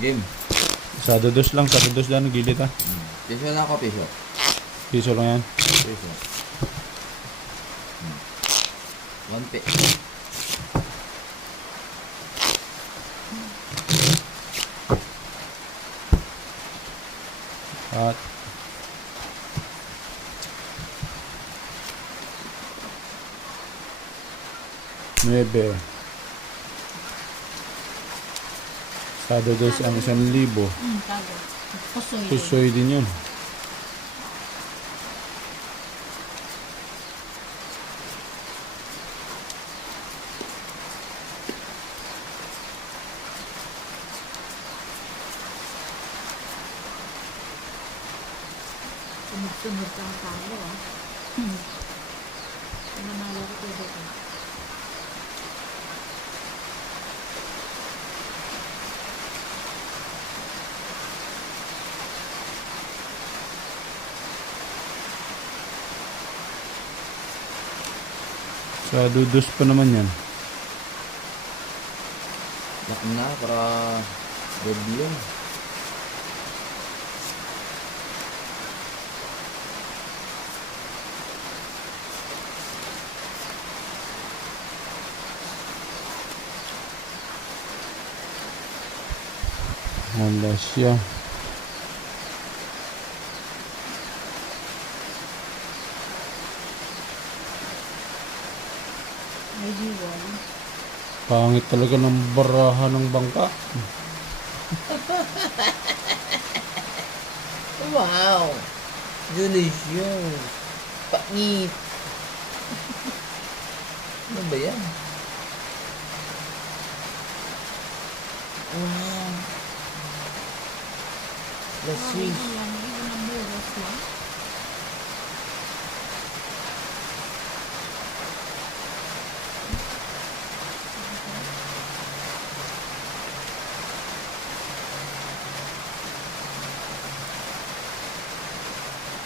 Game. Sa dos lang gilid ha. Piso na ako, piso. Piso lang yan. Piso. 1 peso. At nuebe. Sa dos ang 1,000. Tago. Pusoy. Pusoy din yun. Sunod-sunod ka ang talo ah. Nanalo ko pwede ko. Sa dos pa naman yan. Lock na para deadly yun. Wala siya. May diwan. Pangit talaga ng baraha ng bangka. Wow! Delicious! Pangit! Ano ba yan? Wow! Lassis! Ano lang, ibon ang buros lang.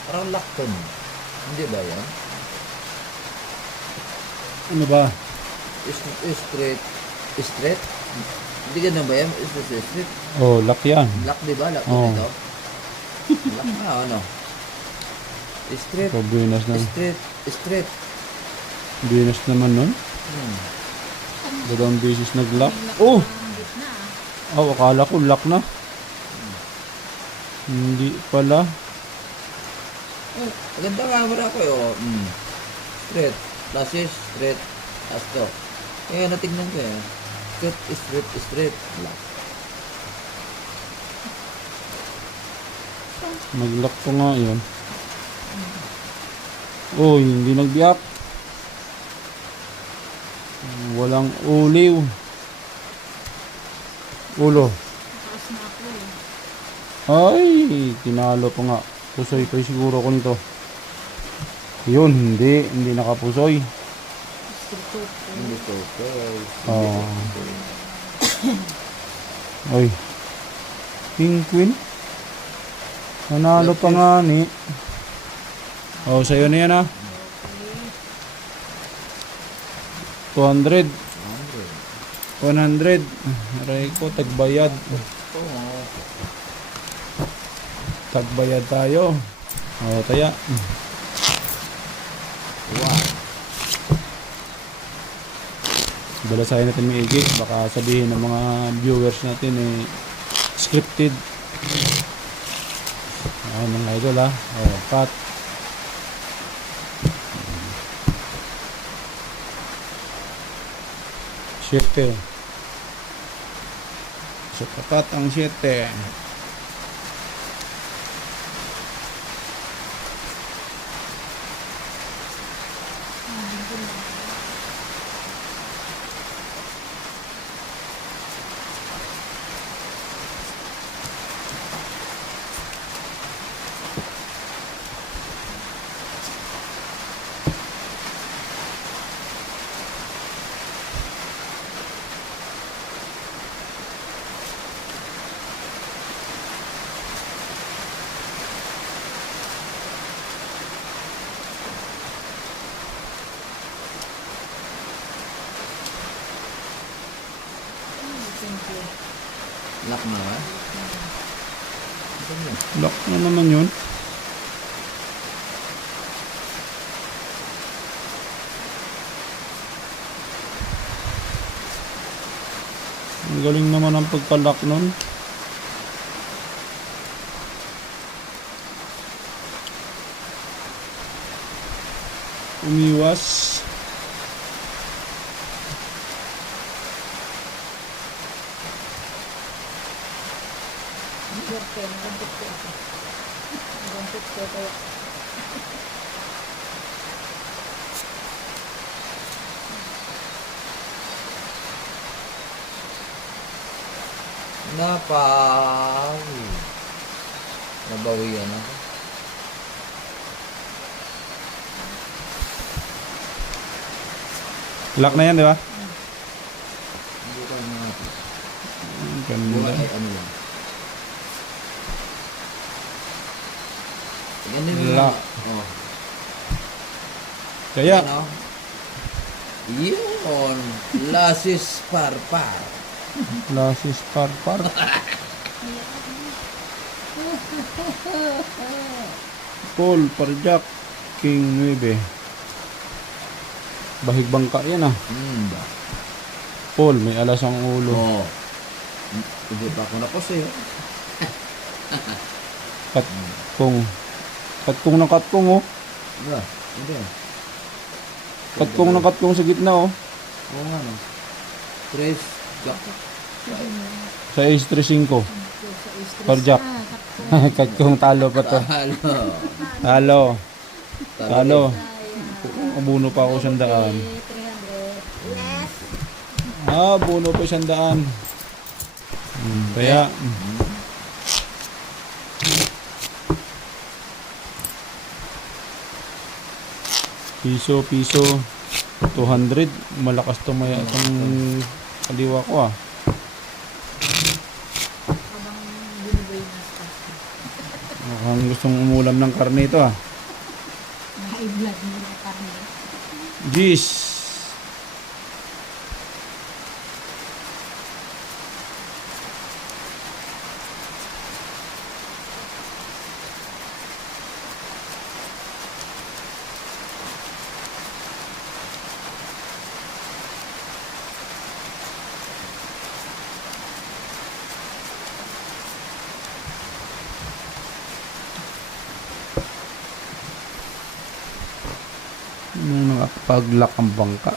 Parang lakton. Hindi ba yan? Ano ba? Straight. Straight? Hindi ganun ba yan? Straight? Oh, lock yan. Black, di ba? Lakton Oo. ito? Black na, ano? Straight. So, Buenas na. Straight. Buenas naman nun. Dalawang beses nag-lock. Oh! Ang gitna ah. Oh, akala ko lock na. Hindi pala. Oh, maganda camera ko eh. Oh. Straight. Lashes, straight. Tapos to. Kaya natignan ko eh. Straight. Black. Nag-lock ko nga yun. Oh, hindi nagbiyak. Walang uliw. Ulo. Taas na ako eh. Ay, tinalo pa nga. Pusoy pa siguro ko nito. Yun, hindi nakapusoy. Strito po. Hindi ko. Oh. Ay. King Queen. Nanalo pa nga ni. Oh, sa'yo na yan ah. 200. 100. Aray ko, tagbayad. Oo. Tagbayad tayo. Oh, taya. Wow. Balasahin natin maigi. Baka sabihin ng mga viewers natin eh, scripted. Ayan mga idol ha. Oh, cut. Siyete. So, kakat ang 7. Lock na ba? Ito mo. Lock na naman yun. Ang galing naman ang pagka-lock nun. Umiwas. Napawi. Nabawian ako. Lock na yan, di ba? Bukan natin. Ang ganda. Bukan ay ano yan. Ganun yung Lock. Oh. Kaya, Ano? Yun. Lasis parpar. lasis par. Paul, Parjak, King 9. Bahig bangka yan ah. Ba? Paul, may alas ang ulo. Oo. Hindi pa ako napos eh. Katkong. Katkong ng katkong oh. Ba? Hindi. Katkong ng katkong sa gitna oh. Oo nga no. Tres. Sa Ace 3-5. Parjak. Katkong talo pa to. Talo. Talo. Abuno pa ako 100. 300. Yes. Abuno pa 100. Kaya, piso, 200. Malakas tumaya itong kaliwa ko ah. Habang binibay na sa Mukhang gustong umulam ng karne ito ah. high blood mo na karne. Jeez. Nung nakapag-lock ang bangka.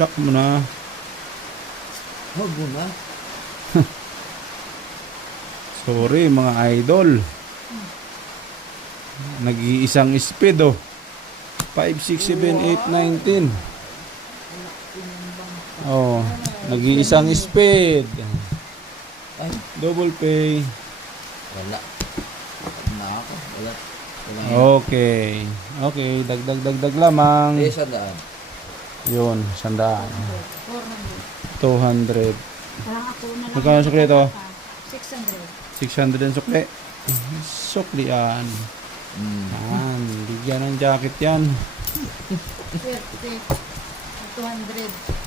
Lock mo na. Huwag mo na. Sorry mga idol. Nag-iisang speed oh. 5, 6, 7, 8, 9, 10. Oh, nag-iisang speed. Ay, Double pay. wala. Na ako. Wala. Wala. Okay. Okay, dagdag lamang. Eh, sandaan. Yun, 100. 400. 200. Parang ako na lang. Magkano sukli ito? 600. 600 ang sukli. Suklian. Bigyan ng jacket yan. Swerte. 200.